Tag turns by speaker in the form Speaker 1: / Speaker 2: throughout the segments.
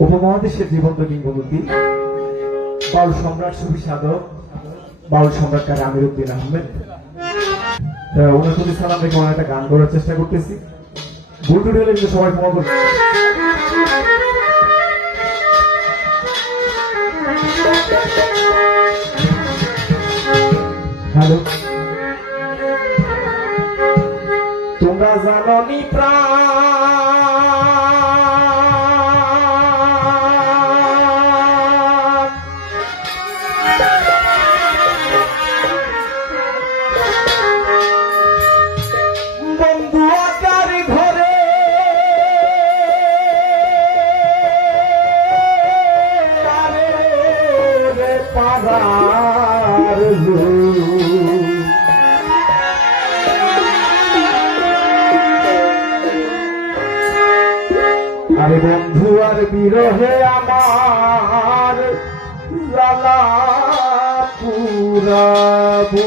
Speaker 1: উপমহাদেশের জীবন্ত কিংবদন্তি বাউল সম্রাট সুফি সাধক বাউল সম্রাট আমির উদ্দিন আহমেদ। আহ, ওনার প্রতি সালাম একটা গান করার চেষ্টা করতেছি। হলে কিন্তু সবাই করবে হ্যালো। তোমরা জানো বিরহে আমার লালা পুরাবু।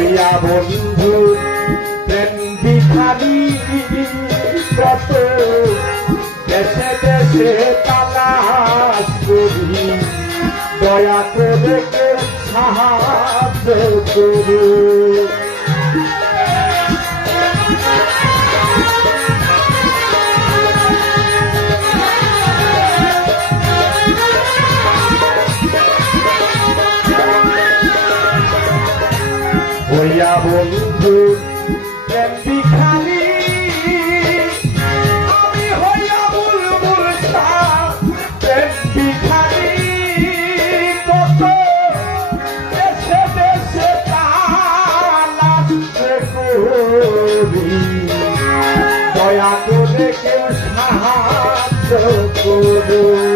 Speaker 1: হইয়া বন্ধু প্রেম ভিখারি কত দেশে দেশে তালাশ করি দয়া করে সাহায্য করু হইয়া বন্ধু প্রেম ভিখারি আমি হইয়া বুলবুল শাহ প্রেম কত দেশে দেশে দয়া করে কেউ সাহায্য করো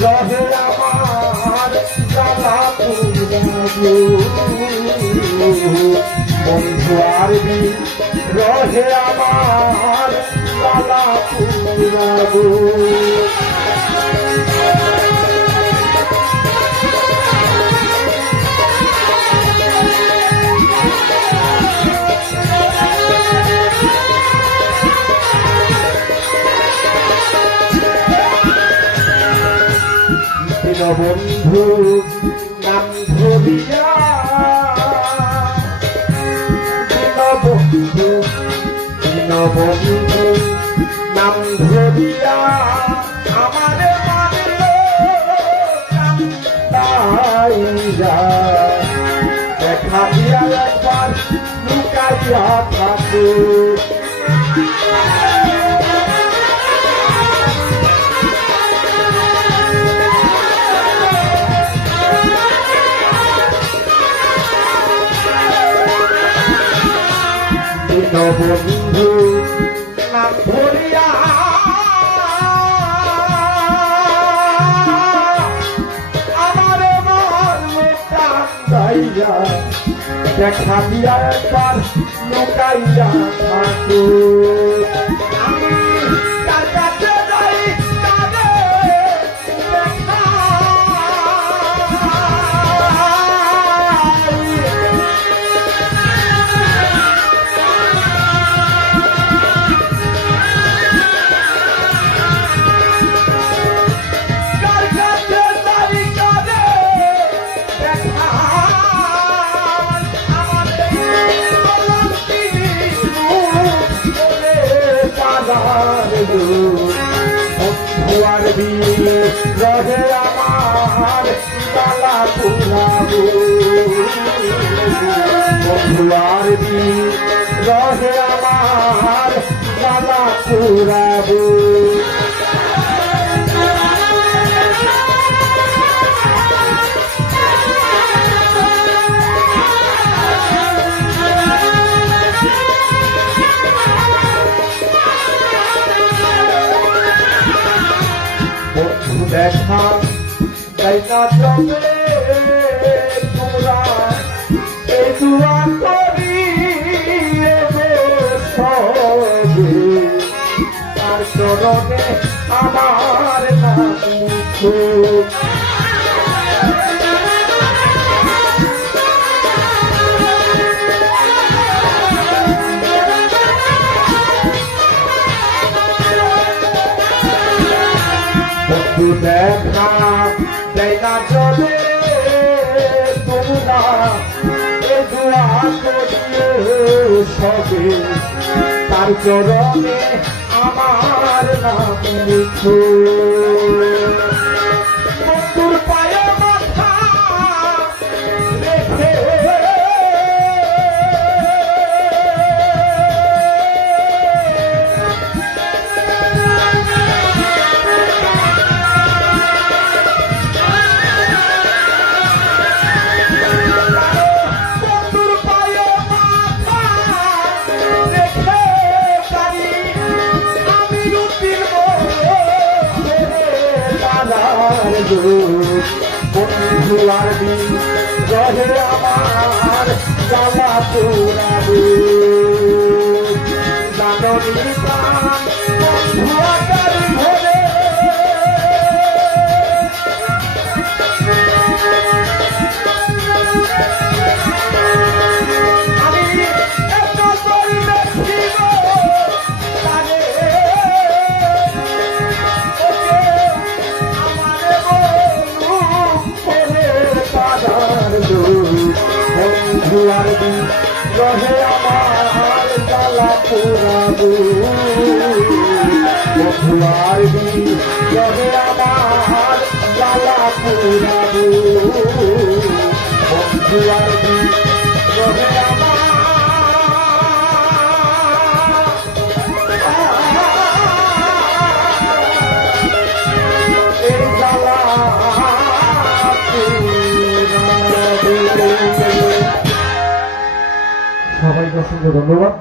Speaker 1: রহে আমার জ্বালা পুরাবো বন্ধু আর রহে আমার জ্বালা পুরাবো বন্ধু নাম ধরিয়া বন্ধু বন্ধু নাম ধরিয়া আমারে দেখা দিয়া একবার লুকাইয়া থাকে। বন্ধু নাম ধরিয়া আমার মন দেখা দিয়া তার লোকাইয়া থাকো। রহে আমার তালা পুরাবো রহে আমার তালা পুরাবো আমার নাম সবে তার চরণে আমার নাম লিখো বন্ধু আর দিন রহে আমার জ্বালা পোড়াবে জাননী প্রাণ বন্ধু বন্ধু আর দি রহে আমার জ্বালা আর রহে আমার জ্বালা আমার অসংখ্য ধন্যবাদ।